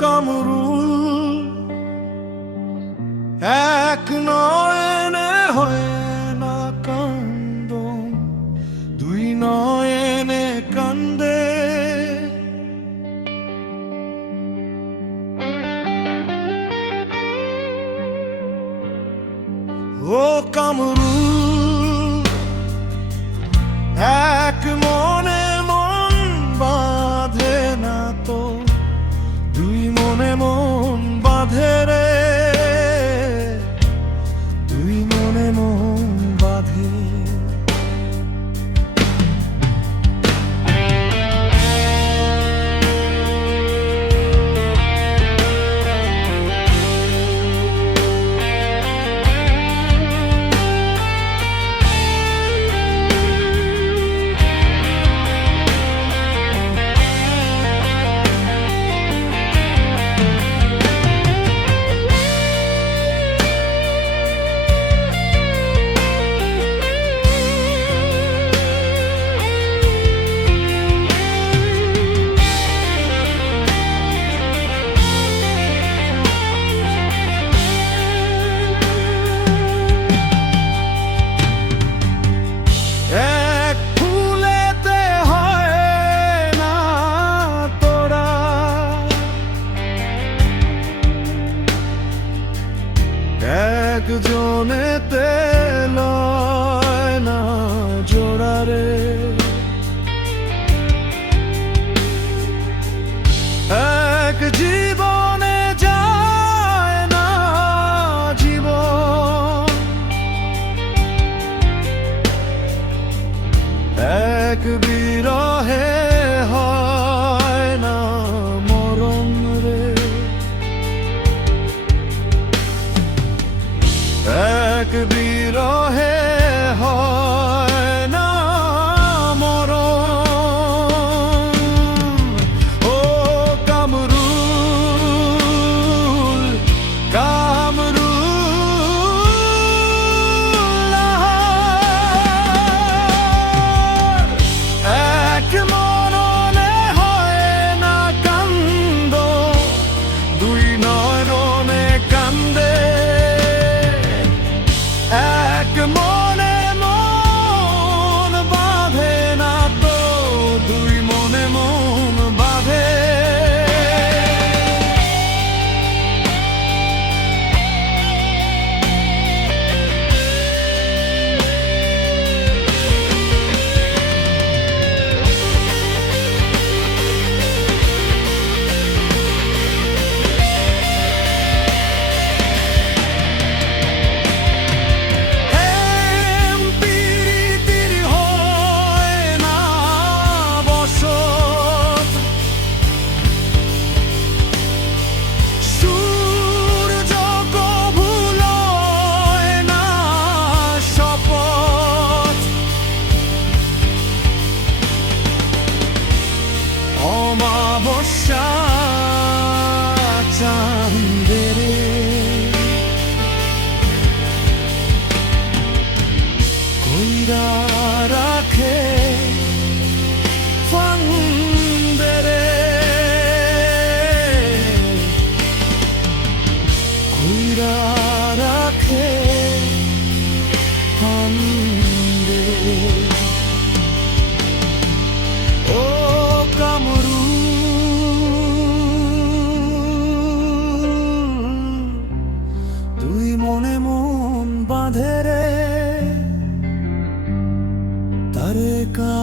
কামরুল এক নয়নে হয় না কান্দন, দুই নয়নে কান্দে। ও কামরুল এক মনে মন বাঁধে না তো, দুই মনে মন বাঁধে রে, দুই মনে মন বাঁধে। একজনেতে লয় না জোড়ারে, এক জীবনে যায় না জীবন, এক বিরহে হয় না মরণ রে, এক বিরহে হয় না মরণ। ও কামরুল কামরুল এক মননে হয় না কান্দ, দুই নয়নে কান্দে, এক মনে মন বাঁধে না তো, দুই মনে মন বাঁধে। অমাবস্যা চাঁদেরে কইরা রাখে ফান্দেরে, কইরা রাখে ফান্দেরে। ও দুই মনে মন বাঁধে রে, তারে কা